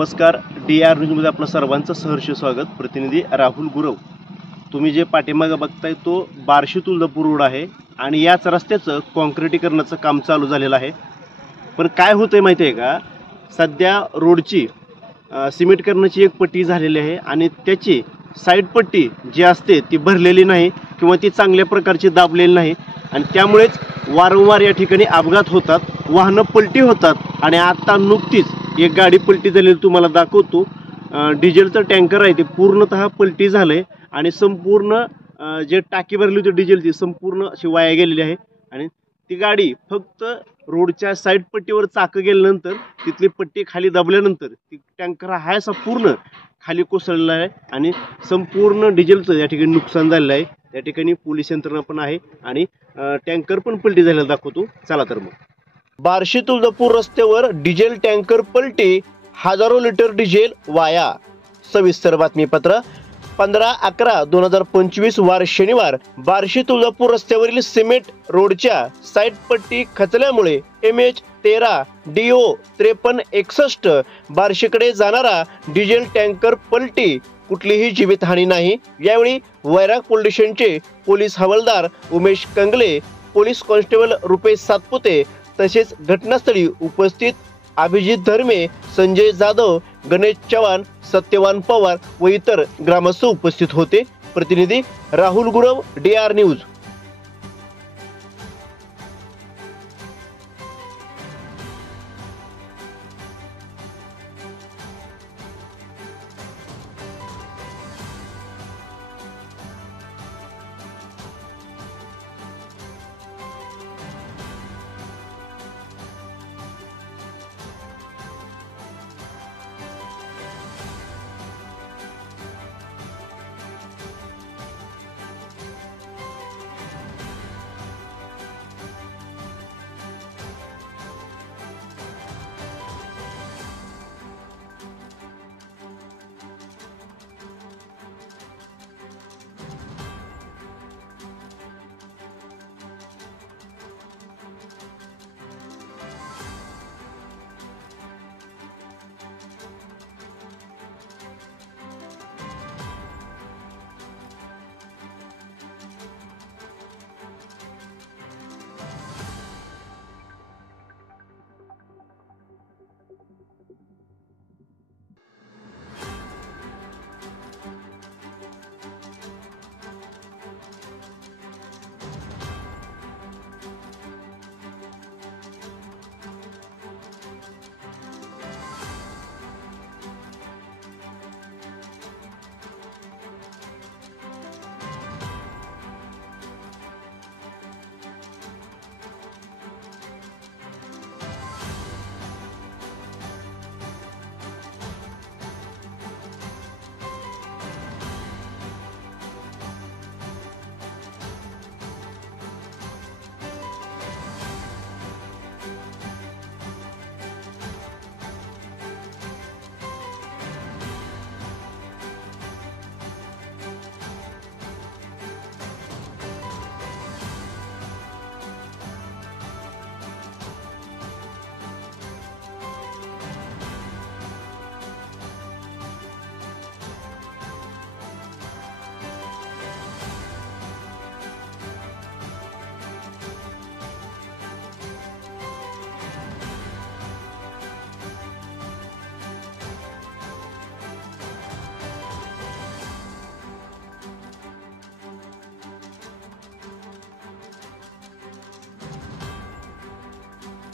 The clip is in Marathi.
नमस्कार. डी.आर. न्यूजमध्ये आपलं सर्वांचं सहर्ष स्वागत. प्रतिनिधी राहुल गुरव. तुम्ही जे पाठीमागं बघताय तो बार्शी तुळजापूर रोड आहे आणि याच रस्त्याचं कॉन्क्रिटीकरणाचं काम चालू झालेलं आहे. पण काय होतंय माहिती आहे का, सध्या रोडची सिमेंटकरणाची एक पट्टी झालेली आहे आणि त्याची साईड पट्टी जी असते ती भरलेली नाही किंवा ती चांगल्या प्रकारची दाबलेली नाही आणि त्यामुळेच वारंवार या ठिकाणी अपघात होतात, वाहनं पलटी होतात. आणि आता नुकतीच एक गाडी पलटी झालेली तुम्हाला दाखवतो. डिझेलचं टँकर आहे ते पूर्णतः पलटी झालंय आणि संपूर्ण जे टाकी भरली होती डिझेलची संपूर्ण अशी वाया गेलेली आहे. आणि ती गाडी फक्त रोडच्या साईड पट्टीवर चाकं गेल्यानंतर तिथली पट्टी खाली दाबल्यानंतर ती टँकर हा असा पूर्ण खाली कोसळलेला आहे आणि संपूर्ण डिझेलचं या ठिकाणी नुकसान झालेलं आहे. त्या ठिकाणी पोलीस यंत्रणा पण आहे आणि टँकर पण पलटी झालेला दाखवतो. चला तर मग. बार्शी तुळजापूर रस्त्यावर डिझेल टँकर पलटी, हजारो लिटर डिझेल वाया. सविस्तर बातमीपत्र. 15/11/2025 वार शनिवार बार्शी तुळजापूर रस्त्यावरील सिमेंट रोडच्या साईड पट्टी खचल्यामुळे MH13 DO 5361 बार्शीकडे जाणारा डिझेल टँकर पलटी. कुठलीही जीवितहानी नाही. यावेळी वैराग पोलीस स्टेशनचे पोलीस हवालदार उमेश कंगले, पोलीस कॉन्स्टेबल रुपेश सातपुते तसेच घटनास्थळी उपस्थित अभिजित धर्मे, संजय जाधव, गणेश चव्हाण, सत्यवान पवार व इतर ग्रामस्थ उपस्थित होते. प्रतिनिधी राहुल गुरव, DR न्यूज.